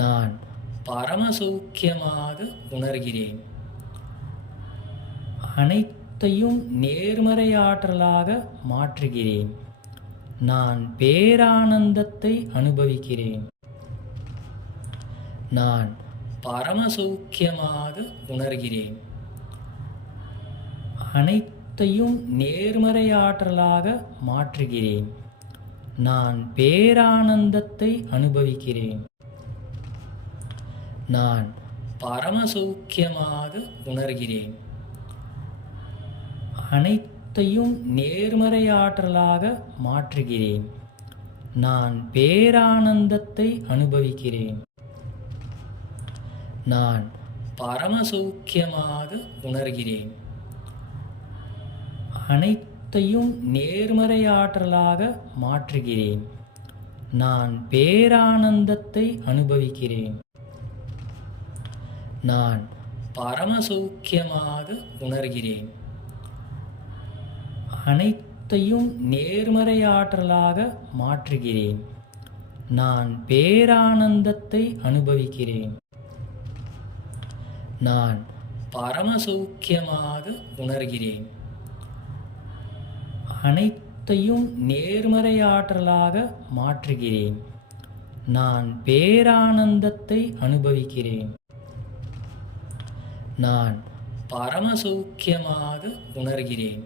நான் பரமசௌக்கியமாக உணர்கிறேன். அனைத்தையும் நேர்மறையாற்றலாக மாற்றுகிறேன். நான் பேரானந்தத்தை அனுபவிக்கிறேன். நான் பரமசௌக்கியமாக உணர்கிறேன். அனைத்தையும் நேர்மறையாற்றலாக மாற்றுகிறேன். நான் பேரானந்தத்தை அனுபவிக்கிறேன். நான் பரமசௌக்கியமாக உணர்கிறேன். அனைத்தையும் நேர்மறையாற்றலாக மாற்றுகிறேன். நான் பேரானந்தத்தை அனுபவிக்கிறேன். நான் பரமசௌக்கியமாக உணர்கிறேன். அனைத்தையும் நேர்மறையாற்றலாக மாற்றுகிறேன். நான் பேரானந்தத்தை அனுபவிக்கிறேன். நான் பரமசௌக்கியமாக உணர்கிறேன். அனைத்தையும் நேர்மறையாற்றலாக மாற்றுகிறேன். நான் பேரானந்தத்தை அனுபவிக்கிறேன். நான் பரமசௌக்கியமாக உணர்கிறேன். அனைத்தையும் நேர்மறையாற்றலாக மாற்றுகிறேன். நான் பேரானந்தத்தை அனுபவிக்கிறேன். நான் பரமசௌக்கியமாக உணர்கிறேன்.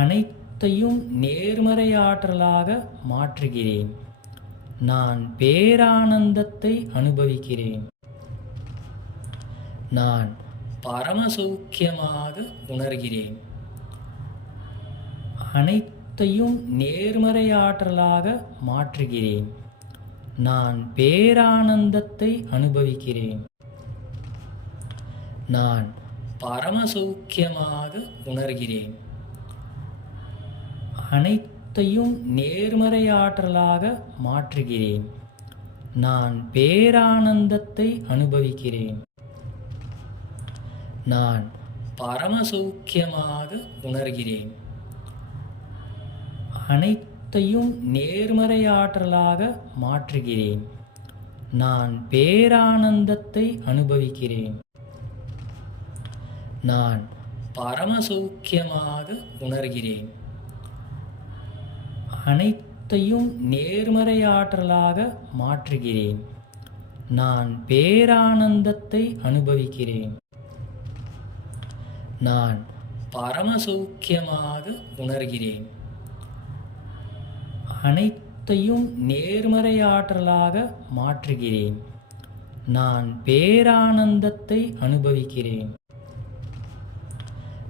அனைத்தையும் நேர்மறையாற்றலாக மாற்றுகிறேன். நான் பேரானந்தத்தை அனுபவிக்கிறேன். நான் பரமசௌக்கியமாக உணர்கிறேன். அனைத்தையும் நேர்மறையாற்றலாக மாற்றுகிறேன். நான் பேரானந்தத்தை அனுபவிக்கிறேன். நான் பரமசௌக்கியமாக உணர்கிறேன். அனைத்தையும் நேர்மறையாற்றலாக மாற்றுகிறேன். நான் பேரானந்தத்தை அனுபவிக்கிறேன். நான் பரமசௌக்கியமாக உணர்கிறேன். அனைத்தையும் நேர்மறையாற்றலாக மாற்றுகிறேன். நான் பேரானந்தத்தை அனுபவிக்கிறேன். நான் பரமசௌக்கியமாக உணர்கிறேன். அனைத்தையும் நேர்மறையாற்றலாக மாற்றுகிறேன். நான் பேரானந்தத்தை அனுபவிக்கிறேன். நான் பரமசௌக்கியமாக உணர்கிறேன். அனைத்தையும் நேர்மறையாற்றலாக மாற்றுகிறேன். நான் பேரானந்தத்தை அனுபவிக்கிறேன்.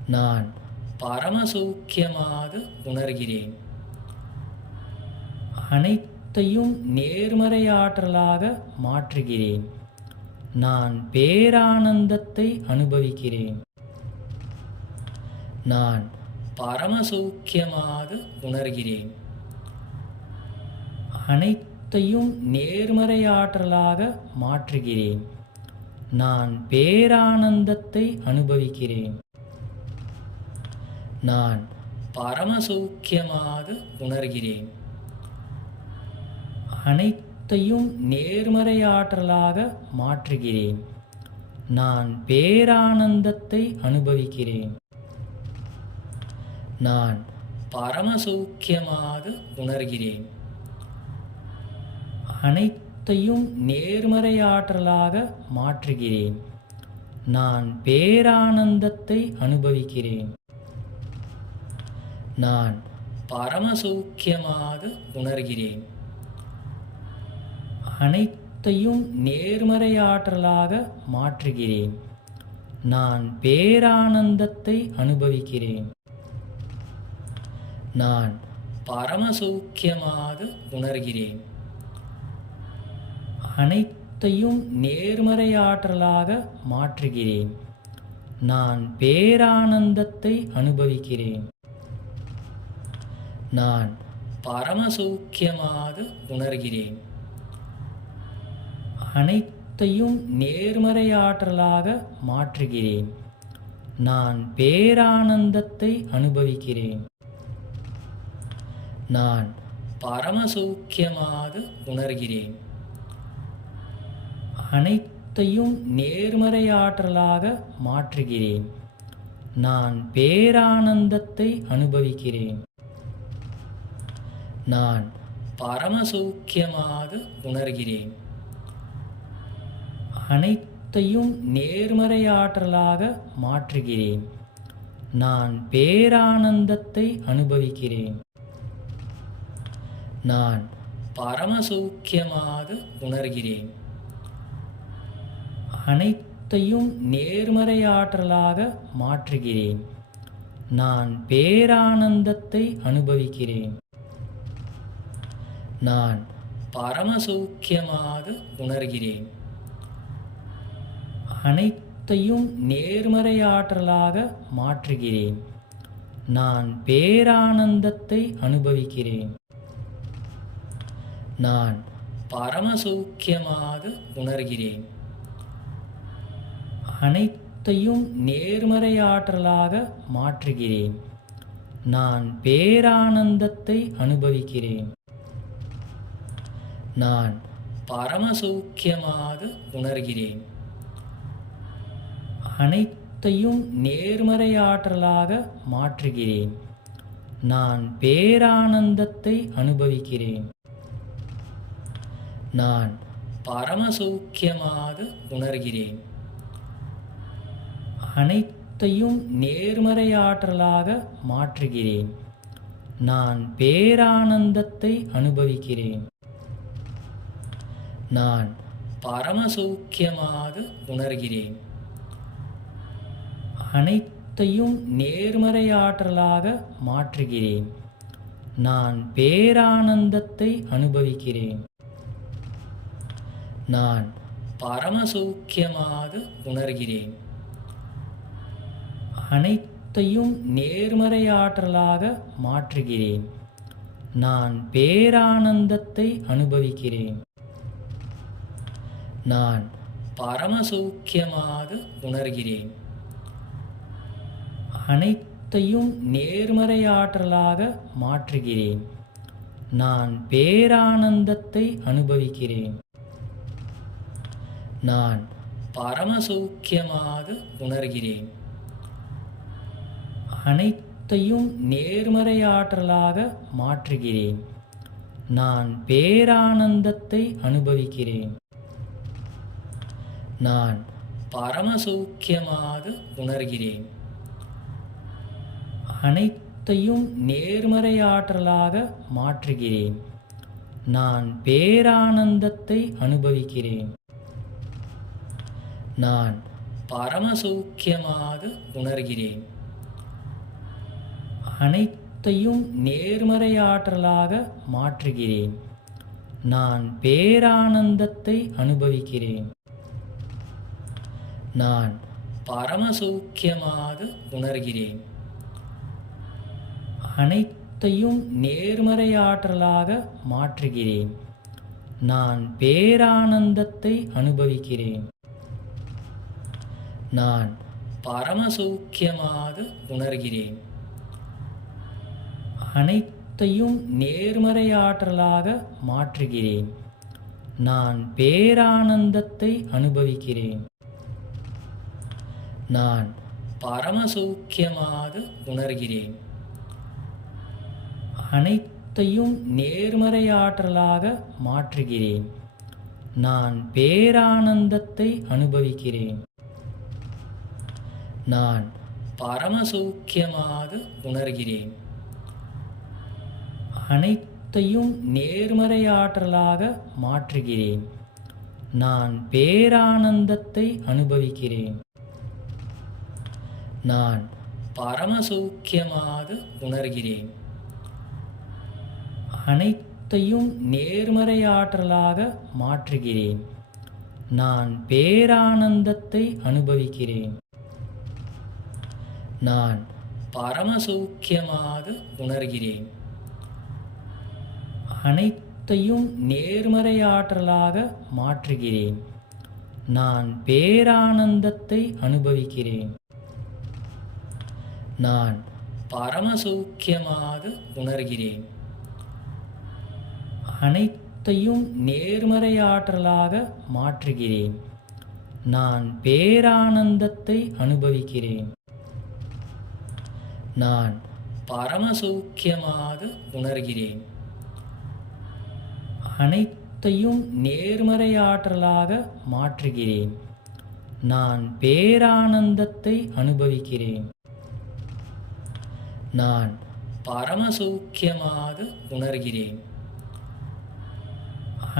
நான் பரமசௌக்கியமாக உணர்கிறேன். அனைத்தையும் நேர்மறையாற்றலாக மாற்றுகிறேன். நான் பேரானந்தத்தை அனுபவிக்கிறேன். நான் பரமசௌக்கியமாக உணர்கிறேன். அனைத்தையும் நேர்மறையாற்றலாக மாற்றுகிறேன். நான் பேரானந்தத்தை அனுபவிக்கிறேன். நான் பரமசௌக்கியமாக உணர்கிறேன். அனைத்தையும் நேர்மறையாற்றலாக மாற்றுகிறேன். நான் பேரானந்தத்தை அனுபவிக்கிறேன். நான் பரமசௌக்கியமாக உணர்கிறேன். அனைத்தையும் நேர்மறையாற்றலாக மாற்றுகிறேன். நான் பேரானந்தத்தை அனுபவிக்கிறேன். நான் பரமசௌக்கியமாக உணர்கிறேன். அனைத்தையும் நேர்மறையாற்றலாக மாற்றுகிறேன். நான் பேரானந்தத்தை அனுபவிக்கிறேன். நான் பரமசௌக்கியமாக உணர்கிறேன். அனைத்தையும் நேர்மறையாற்றலாக மாற்றுகிறேன். நான் பேரானந்தத்தை அனுபவிக்கிறேன். நான் பரமசௌக்கியமாக உணர்கிறேன். அனைத்தையும் நேர்மறையாற்றலாக மாற்றுகிறேன். நான் பேரானந்தத்தை அனுபவிக்கிறேன். நான் பரமசௌக்கியமாக உணர்கிறேன். அனைத்தையும் நேர்மறையாற்றலாக மாற்றுகிறேன். நான் பேரானந்தத்தை அனுபவிக்கிறேன். நான் பரமசௌக்கியமாக உணர்கிறேன். அனைத்தையும் நேர்மறையாற்றலாக மாற்றுகிறேன். நான் பேரானந்தத்தை அனுபவிக்கிறேன். நான் பரமசௌக்கியமாக உணர்கிறேன். அனைத்தையும் நேர்மறையாற்றலாக மாற்றுகிறேன். நான் பேரானந்தத்தை அனுபவிக்கிறேன். நான் பரமசௌக்கியமாக உணர்கிறேன். அனைத்தையும் நேர்மறையாற்றலாக மாற்றுகிறேன். நான் பேரானந்தத்தை அனுபவிக்கிறேன். நான் பரமசௌக்கியமாக உணர்கிறேன். அனைத்தையும் நேர்மறையாற்றலாக மாற்றுகிறேன். நான் பேரானந்தத்தை அனுபவிக்கிறேன். நான் பரமசௌக்கியமாக உணர்கிறேன். அனைத்தையும் நேர்மறையாற்றலாக மாற்றுகிறேன். நான் பேரானந்தத்தை அனுபவிக்கிறேன். நான் பரமசௌக்கியமாக உணர்கிறேன். அனைத்தையும் நேர்மறையாற்றலாக மாற்றுகிறேன். நான் பேரானந்தத்தை அனுபவிக்கிறேன். நான் பரமசௌக்கியமாக உணர்கிறேன். அனைத்தையும் நேர்மறையாற்றலாக மாற்றுகிறேன். நான் பேரானந்தத்தை அனுபவிக்கிறேன். நான் பரமசௌக்கியமாக உணர்கிறேன். அனைத்தையும் நேர்மறையாற்றலாக மாற்றுகிறேன். நான் பேரானந்தத்தை அனுபவிக்கிறேன். நான் பரமசௌக்கியமாக உணர்கிறேன். அனைத்தையும் நேர்மறையாற்றலாக மாற்றுகிறேன். நான் பேரானந்தத்தை அனுபவிக்கிறேன். நான் பரமசௌக்கியமாக உணர்கிறேன். அனைத்தையும் நேர்மறையாற்றலாக மாற்றுகிறேன். நான் பேரானந்தத்தை அனுபவிக்கிறேன். நான் பரமசௌக்கியமாக உணர்கிறேன். அனைத்தையும் நேர்மறையாற்றலாக மாற்றுகிறேன். நான் பேரானந்தத்தை அனுபவிக்கிறேன். நான் பரமசௌக்கியமாக உணர்கிறேன். அனைத்தையும் நேர்மறையாற்றலாக மாற்றுகிறேன். நான் பேரானந்தத்தை அனுபவிக்கிறேன். நான் பரமசௌக்கியமாக உணர்கிறேன். அனைத்தையும் நேர்மறையாற்றலாக மாற்றுகிறேன். நான் பேரானந்தத்தை அனுபவிக்கிறேன். நான் பரமசௌக்கியமாக உணர்கிறேன். அனைத்தையும் நேர்மறையாற்றலாக மாற்றுகிறேன். நான் பேரானந்தத்தை அனுபவிக்கிறேன். நான் பரமசௌக்கியமாக உணர்கிறேன். அனைத்தையும் நேர்மறையாற்றலாக மாற்றுகிறேன். நான் பேரானந்தத்தை அனுபவிக்கிறேன். நான் பரமசௌக்கியமாக உணர்கிறேன். அனைத்தையும் நேர்மறையாற்றலாக மாற்றுகிறேன். நான் பேரானந்தத்தை அனுபவிக்கிறேன். நான் பரமசௌக்கியமாக உணர்கிறேன். அனைத்தையும் நேர்மறையாற்றலாக மாற்றுகிறேன். நான் பேரானந்தத்தை அனுபவிக்கிறேன். நான் பரமசௌக்கியமாக உணர்கிறேன். அனைத்தையும் நேர்மறையாற்றலாக மாற்றுகிறேன். நான் பேரானந்தத்தை அனுபவிக்கிறேன். நான் பரமசௌக்கியமாக உணர்கிறேன். அனைத்தையும் அனைத்தையும் நேர்மறையாற்றலாக மாற்றுகிறேன். நான் பேரானந்தத்தை அனுபவிக்கிறேன். நான் பரமசௌக்கியமாக உணர்கிறேன். அனைத்தையும் நேர்மறையாற்றலாக மாற்றுகிறேன். நான் பேரானந்தத்தை அனுபவிக்கிறேன். நான் பரமசௌக்கியமாக உணர்கிறேன்.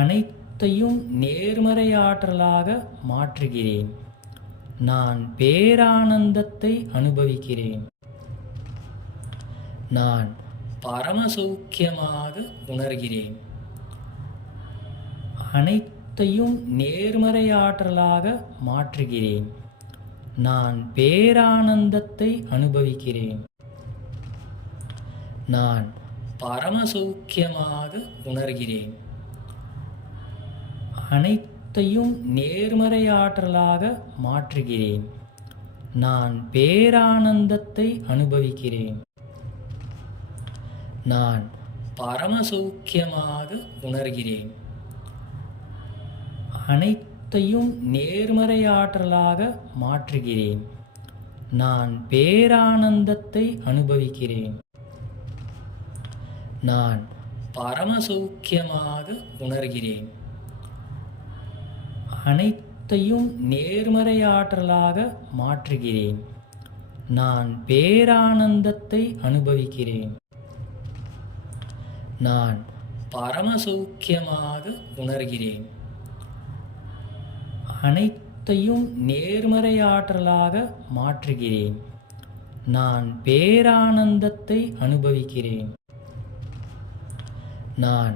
அனைத்தையும் நேர்மறையாற்றலாக மாற்றுகிறேன். நான் பேரானந்தத்தை அனுபவிக்கிறேன். நான் பரமசௌக்கியமாக உணர்கிறேன். அனைத்தையும் நேர்மறையாற்றலாக மாற்றுகிறேன். நான் பேரானந்தத்தை அனுபவிக்கிறேன். நான் பரமசௌக்கியமாக உணர்கிறேன். அனைத்தையும் நேர்மறையாற்றலாக மாற்றுகிறேன். நான் பேரானந்தத்தை அனுபவிக்கிறேன். நான் பரமசௌக்கியமாக உணர்கிறேன். அனைத்தையும் நேர்மறையாற்றலாக மாற்றுகிறேன். நான் பேரானந்தத்தை அனுபவிக்கிறேன். நான் பரமசௌக்கியமாக உணர்கிறேன். அனைத்தையும் நேர்மறையாற்றலாக மாற்றுகிறேன். நான் பேரானந்தத்தை அனுபவிக்கிறேன். நான் பரமசௌக்கியமாக உணர்கிறேன். அனைத்தையும் நேர்மறையாற்றலாக மாற்றுகிறேன். நான் பேரானந்தத்தை அனுபவிக்கிறேன். நான்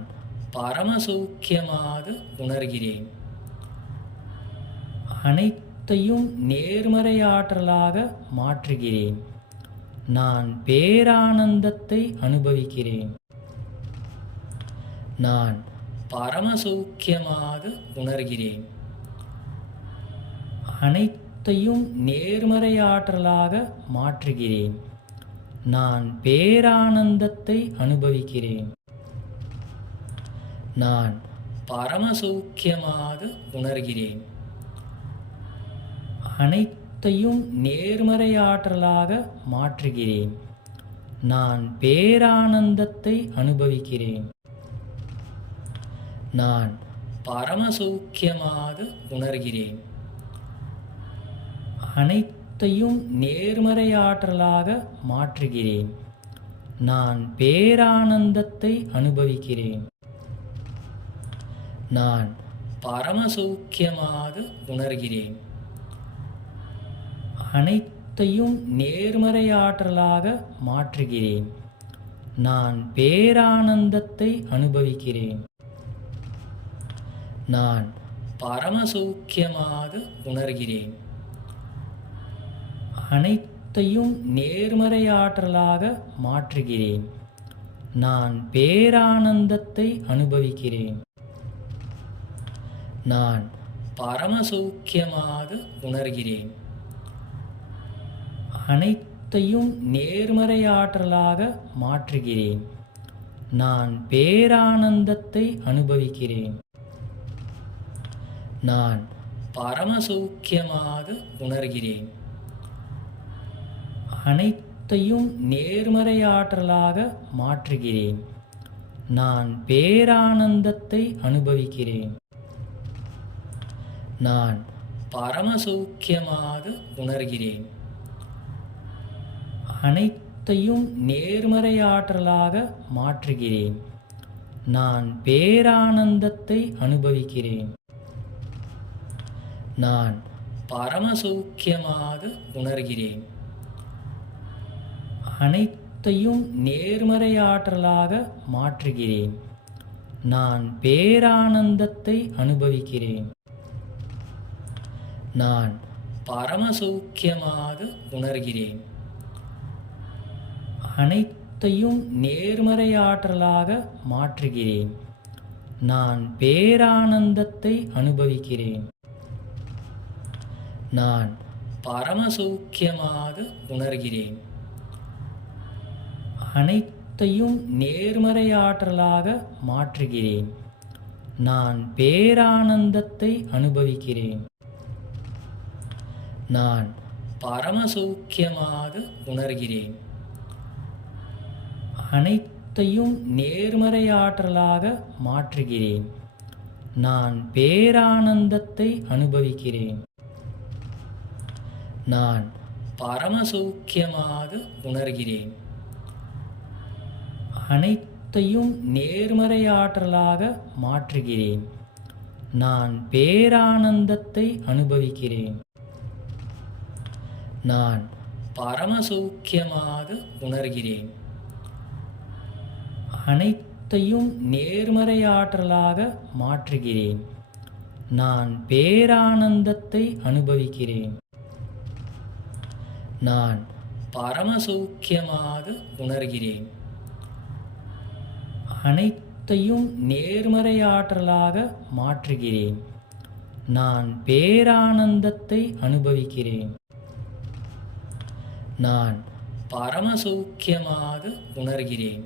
பரமசௌக்கியமாக உணர்கிறேன். அனைத்தையும் நேர்மறையாற்றலாக மாற்றுகிறேன். நான் பேரானந்தத்தை அனுபவிக்கிறேன். நான் பரமசௌக்கியமாக உணர்கிறேன். அனைத்தையும் நேர்மறையாற்றலாக மாற்றுகிறேன். நான் பேரானந்தத்தை அனுபவிக்கிறேன். நான் பரமசௌக்கியமாக உணர்கிறேன். அனைத்தையும் நேர்மறையாற்றலாக மாற்றுகிறேன். நான் பேரானந்தத்தை அனுபவிக்கிறேன். நான் பரமசௌக்கியமாக உணர்கிறேன். அனைத்தையும் நேர்மறையாற்றலாக மாற்றுகிறேன். நான் பேரானந்தத்தை அனுபவிக்கிறேன். நான் பரமசௌக்கியமாக உணர்கிறேன். அனைத்தையும் நேர்மறையாற்றலாக மாற்றுகிறேன். நான் பேரானந்தத்தை அனுபவிக்கிறேன். நான் பரமசௌக்கியமாக உணர்கிறேன். அனைத்தையும் நேர்மறையாற்றலாக மாற்றுகிறேன். நான் பேரானந்தத்தை அனுபவிக்கிறேன். நான் பரமசௌக்கியமாக உணர்கிறேன். அனைத்தையும் நேர்மறையாற்றலாக மாற்றுகிறேன். நான் பேரானந்தத்தை அனுபவிக்கிறேன். நான் பரமசௌக்கியமாக உணர்கிறேன். அனைத்தையும் நேர்மறையாற்றலாக மாற்றுகிறேன். நான் பேரானந்தத்தை அனுபவிக்கிறேன். நான் பரமசௌக்கியமாக உணர்கிறேன். அனைத்தையும் நேர்மறையாற்றலாக மாற்றுகிறேன். நான் பேரானந்தத்தை அனுபவிக்கிறேன். நான் பரமசௌக்கியமாக உணர்கிறேன். அனைத்தையும் நேர்மறையாற்றலாக மாற்றுகிறேன். நான் பேரானந்தத்தை அனுபவிக்கிறேன். நான் பரமசௌக்கியமாக உணர்கிறேன். அனைத்தையும் நேர்மறையாற்றலாக மாற்றுகிறேன். நான் பேரானந்தத்தை அனுபவிக்கிறேன். நான் பரமசௌக்கியமாக உணர்கிறேன். அனைத்தையும் நேர்மறையாற்றலாக மாற்றுகிறேன். நான் பேரானந்தத்தை அனுபவிக்கிறேன். நான் பரமசௌக்கியமாக உணர்கிறேன். அனைத்தையும் நேர்மறையாற்றலாக மாற்றுகிறேன். நான் பேரானந்தத்தை அனுபவிக்கிறேன். நான் பரமசௌக்கியமாக உணர்கிறேன். அனைத்தையும் நேர்மறையாற்றலாக மாற்றுகிறேன். நான் பேரானந்தத்தை அனுபவிக்கிறேன். நான் பரமசௌக்கியமாக உணர்கிறேன். அனைத்தையும் நேர்மறையாற்றலாக மாற்றுகிறேன். நான் பேரானந்தத்தை அனுபவிக்கிறேன். நான் பரமசௌக்கியமாக உணர்கிறேன். அனைத்தையும் நேர்மறையாற்றலாக மாற்றுகிறேன். நான் பேரானந்தத்தை அனுபவிக்கிறேன். நான் பரமசௌக்கியமாக உணர்கிறேன்.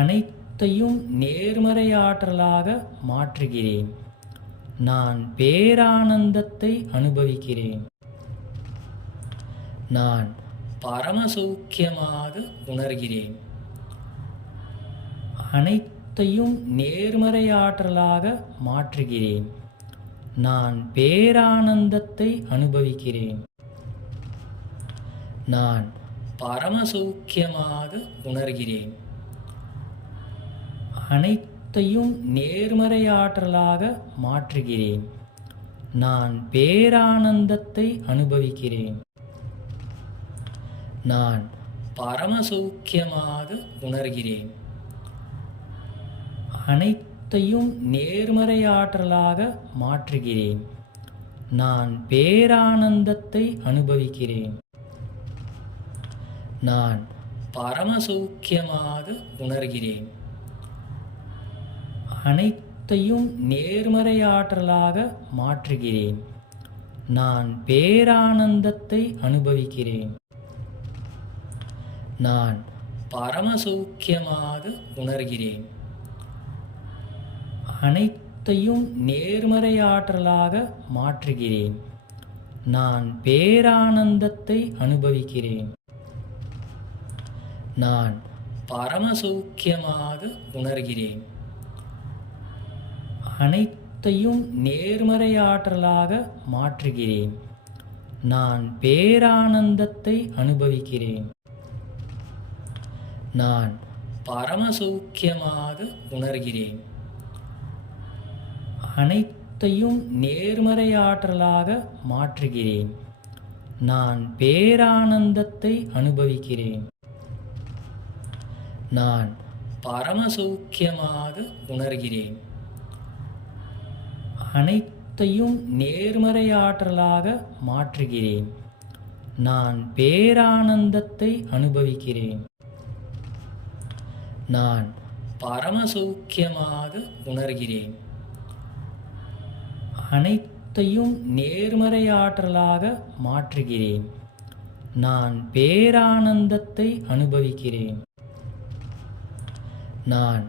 அனைத்தையும் நேர்மறையாற்றலாக மாற்றுகிறேன். நான் பேரானந்தத்தை அனுபவிக்கிறேன். நான் பரமசௌக்கியமாக உணர்கிறேன். அனைத்தையும் நேர்மறையாற்றலாக மாற்றுகிறேன். நான் பேரானந்தத்தை அனுபவிக்கிறேன். நான் பரமசௌக்கியமாக உணர்கிறேன். அனைத்தையும் நேர்மறையாற்றலாக மாற்றுகிறேன். நான் பேரானந்தத்தை அனுபவிக்கிறேன். நான் பரமசௌக்கியமாக உணர்கிறேன். அனைத்தையும் நேர்மறையாற்றலாக மாற்றுகிறேன். நான் பேரானந்தத்தை அனுபவிக்கிறேன். நான் பரமசௌக்கியமாக உணர்கிறேன். அனைத்தையும் நேர்மறையாற்றலாக மாற்றுகிறேன். நான் பேரானந்தத்தை அனுபவிக்கிறேன். நான் பரமசௌக்கியமாக உணர்கிறேன். அனைத்தையும் நேர்மறையாற்றலாக மாற்றுகிறேன். நான் பேரானந்தத்தை அனுபவிக்கிறேன். நான் பரமசௌக்கியமாக உணர்கிறேன். அனைத்தையும் நேர்மறையாற்றலாக மாற்றுகிறேன். நான் பேரானந்தத்தை அனுபவிக்கிறேன். நான் பரமசௌக்கியமாக உணர்கிறேன். அனைத்தையும் நேர்மறையாற்றலாக மாற்றுகிறேன். நான் பேரானந்தத்தை அனுபவிக்கிறேன். நான் பரமசௌக்கியமாக உணர்கிறேன். அனைத்தையும் நேர்மறையாற்றலாக மாற்றுகிறேன். நான் பேரானந்தத்தை அனுபவிக்கிறேன். நான் பரமசௌக்கியமாக உணர்கிறேன். அனைத்தையும் நேர்மறையாற்றலாக மாற்றுகிறேன். நான் பேரானந்தத்தை அனுபவிக்கிறேன். நான்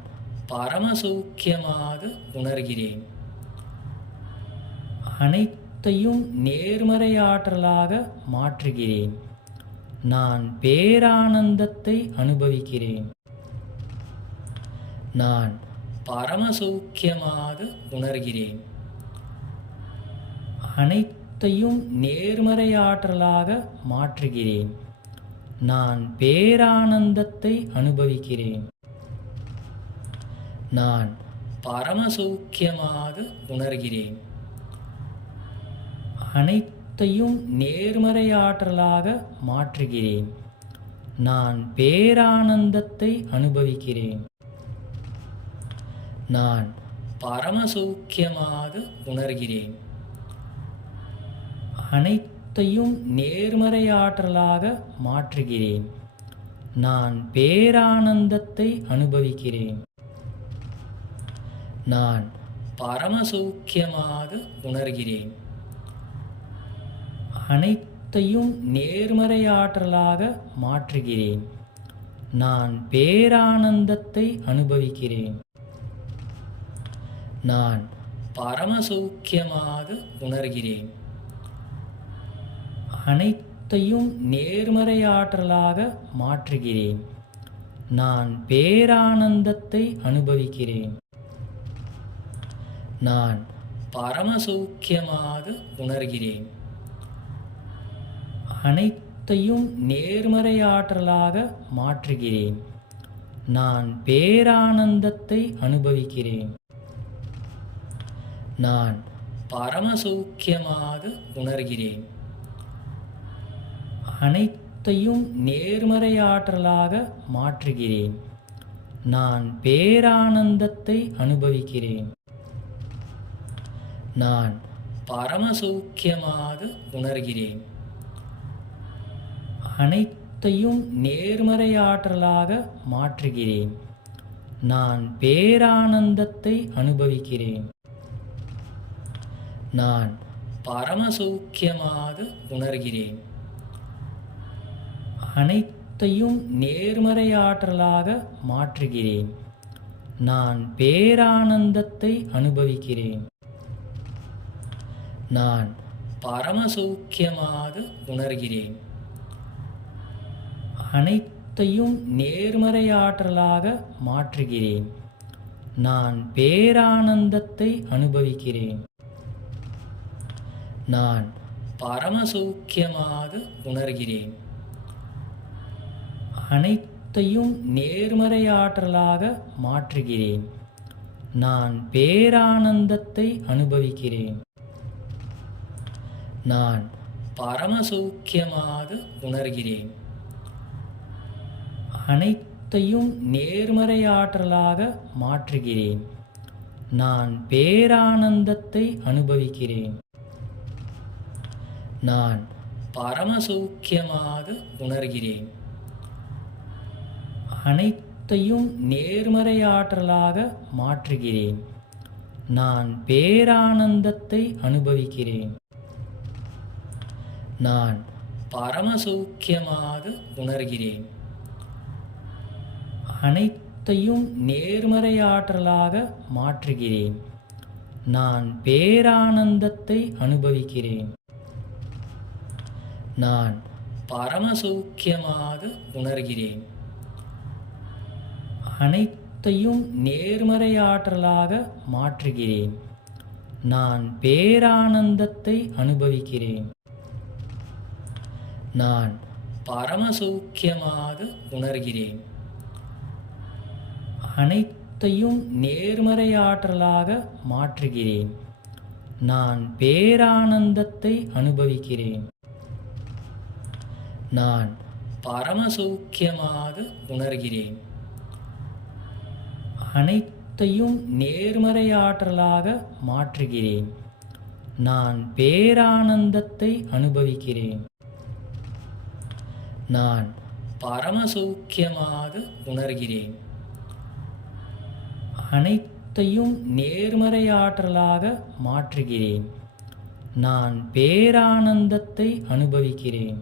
பரமசௌக்கியமாக உணர்கிறேன். அனைத்தையும் நேர்மறையாற்றலாக மாற்றுகிறேன். நான் பேரானந்தத்தை அனுபவிக்கிறேன். நான் பரமசௌக்கியமாக உணர்கிறேன். அனைத்தையும் நேர்மறையாற்றலாக மாற்றுகிறேன். நான் பேரானந்தத்தை அனுபவிக்கிறேன். நான் பரமசௌக்கியமாக உணர்கிறேன். அனைத்தையும் நேர்மறையாற்றலாக மாற்றுகிறேன். நான் பேரானந்தத்தை அனுபவிக்கிறேன். நான் பரமசௌக்கியமாக உணர்கிறேன். அனைத்தையும் நேர்மறையாற்றலாக மாற்றுகிறேன். நான் பேரானந்தத்தை அனுபவிக்கிறேன். நான் பரமசௌக்கியமாக உணர்கிறேன். அனைத்தையும் நேர்மறையாற்றலாக மாற்றுகிறேன். நான் பேரானந்தத்தை அனுபவிக்கிறேன். நான் பரமசௌக்கியமாக உணர்கிறேன். அனைத்தையும் நேர்மறையாற்றலாக மாற்றுகிறேன். நான் பேரானந்தத்தை அனுபவிக்கிறேன். நான் பரமசௌக்கியமாக உணர்கிறேன். அனைத்தையும் நேர்மறையாற்றலாக மாற்றுகிறேன். நான் பேரானந்தத்தை அனுபவிக்கிறேன். நான் பரமசௌக்கியமாக உணர்கிறேன். அனைத்தையும் நேர்மறையாற்றலாக மாற்றுகிறேன். நான் பேரானந்தத்தை அனுபவிக்கிறேன். நான் பரமசௌக்கியமாக உணர்கிறேன். அனைத்தையும் நேர்மறையாற்றலாக மாற்றுகிறேன். நான் பேரானந்தத்தை அனுபவிக்கிறேன். நான் பரமசௌக்கியமாக உணர்கிறேன். அனைத்தையும் நேர்மறையாற்றலாக மாற்றுகிறேன். நான் பேரானந்தத்தை அனுபவிக்கிறேன். நான் பரமசௌக்கியமாக உணர்கிறேன். அனைத்தையும் நேர்மறையாற்றலாக மாற்றுகிறேன். நான் பேரானந்தத்தை அனுபவிக்கிறேன். நான் பரமசௌக்கியமாக உணர்கிறேன். அனைத்தையும் நேர்மறையாற்றலாக மாற்றுகிறேன். நான் பேரானந்தத்தை அனுபவிக்கிறேன். நான் பரமசௌக்கியமாக உணர்கிறேன். அனைத்தையும் நேர்மறையாற்றலாக மாற்றுகிறேன். நான் பேரானந்தத்தை அனுபவிக்கிறேன். நான் பரமசௌக்கியமாக உணர்கிறேன். அனைத்தையும் நேர்மறையாற்றலாக மாற்றுகிறேன். நான் பேரானந்தத்தை அனுபவிக்கிறேன். நான் பரமசௌக்கியமாக உணர்கிறேன். அனைத்தையும் நேர்மறையாற்றலாக மாற்றுகிறேன். நான் பேரானந்தத்தை அனுபவிக்கிறேன். நான் பரமசௌக்கியமாக உணர்கிறேன். அனைத்தையும் நேர்மறையாற்றலாக மாற்றுகிறேன். நான் பேரானந்தத்தை அனுபவிக்கிறேன். நான் பரமசௌக்கியமாக உணர்கிறேன். அனைத்தையும் நேர்மறையாற்றலாக மாற்றுகிறேன். நான் பேரானந்தத்தை அனுபவிக்கிறேன். நான் பரமசௌக்கியமாக உணர்கிறேன். அனைத்தையும் நேர்மறையாற்றலாக மாற்றுகிறேன். நான் பேரானந்தத்தை அனுபவிக்கிறேன். நான் பரமசௌக்கியமாக உணர்கிறேன். அனைத்தையும் நேர்மறையாற்றலாக மாற்றுகிறேன். நான் பேரானந்தத்தை அனுபவிக்கிறேன்.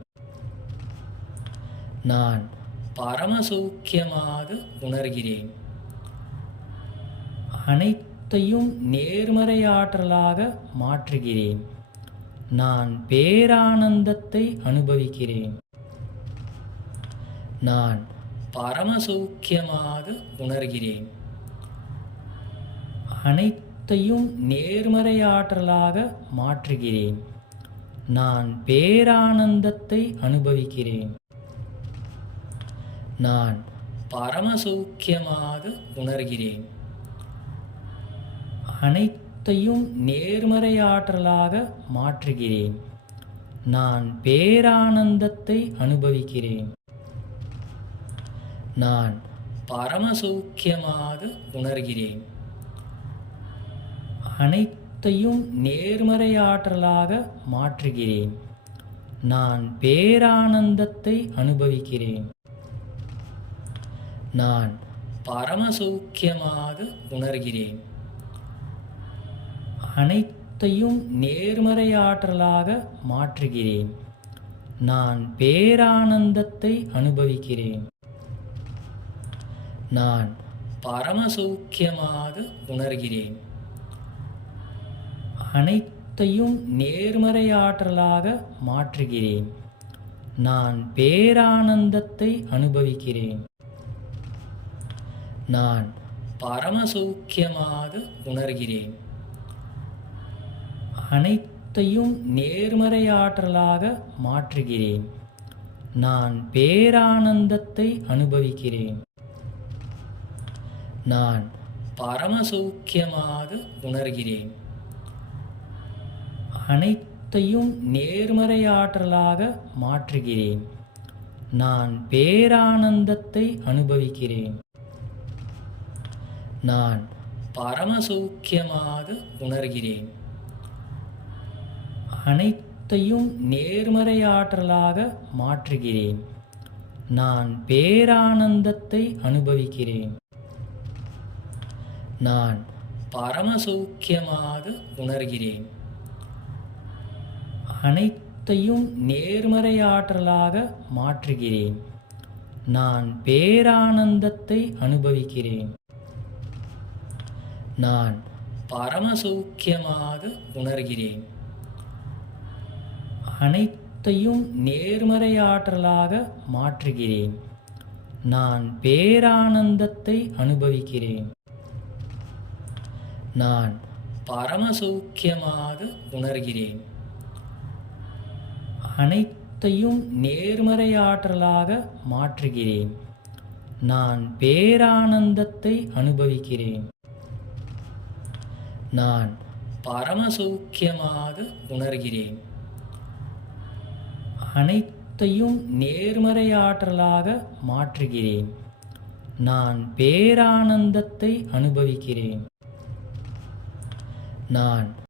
நான் பரமசௌக்கியமாக உணர்கிறேன். அனைத்தையும் நேர்மறையாற்றலாக மாற்றுகிறேன். நான் பேரானந்தத்தை அனுபவிக்கிறேன். நான் பரமசௌக்கியமாக உணர்கிறேன். அனைத்தையும் நேர்மறையாற்றலாக மாற்றுகிறேன். நான் பேரானந்தத்தை அனுபவிக்கிறேன். நான் பரமசௌக்கியமாக உணர்கிறேன். அனைத்தையும் நேர்மறையாற்றலாக மாற்றுகிறேன். நான் பேரானந்தத்தை அனுபவிக்கிறேன். நான் பரமசௌக்கியமாக உணர்கிறேன். அனைத்தையும் நேர்மறையாற்றலாக மாற்றுகிறேன். நான் பேரானந்தத்தை அனுபவிக்கிறேன். நான் பரமசௌக்கியமாக உணர்கிறேன். அனைத்தையும் நேர்மறையாற்றலாக மாற்றுகிறேன். நான் பேரானந்தத்தை அனுபவிக்கிறேன். நான் பரமசௌக்கியமாக உணர்கிறேன். அனைத்தையும் நேர்மறையாற்றலாக மாற்றுகிறேன். நான் பேரானந்தத்தை அனுபவிக்கிறேன். நான் பரமசௌக்கியமாக உணர்கிறேன். அனைத்தையும் நேர்மறையாற்றலாக மாற்றுகிறேன். நான் பேரானந்தத்தை அனுபவிக்கிறேன். நான் பரமசௌக்கியமாக உணர்கிறேன். அனைத்தையும் நேர்மறையாற்றலாக மாற்றுகிறேன். நான் பேரானந்தத்தை அனுபவிக்கிறேன். நான் பரமசௌக்கியமாக உணர்கிறேன். அனைத்தையும் நேர்மறையாற்றலாக மாற்றுகிறேன். நான் பேரானந்தத்தை அனுபவிக்கிறேன். நான் பரமசௌக்கியமாக உணர்கிறேன். அனைத்தையும் நேர்மறையாற்றலாக மாற்றுகிறேன். நான் பேரானந்தத்தை அனுபவிக்கிறேன். நான் பரமசௌக்கியமாக உணர்கிறேன். அனைத்தையும் நேர்மறையாற்றலாக மாற்றுகிறேன். நான் பேரானந்தத்தை அனுபவிக்கிறேன். நான் பரமசௌக்கியமாக உணர்கிறேன். அனைத்தையும் நேர்மறையாற்றலாக மாற்றுகிறேன். நான் பேரானந்தத்தை அனுபவிக்கிறேன். நான் பரமசௌக்கியமாக உணர்கிறேன். அனைத்தையும் நேர்மறையாற்றலாக மாற்றுகிறேன். நான் பேரானந்தத்தை அனுபவிக்கிறேன். நான்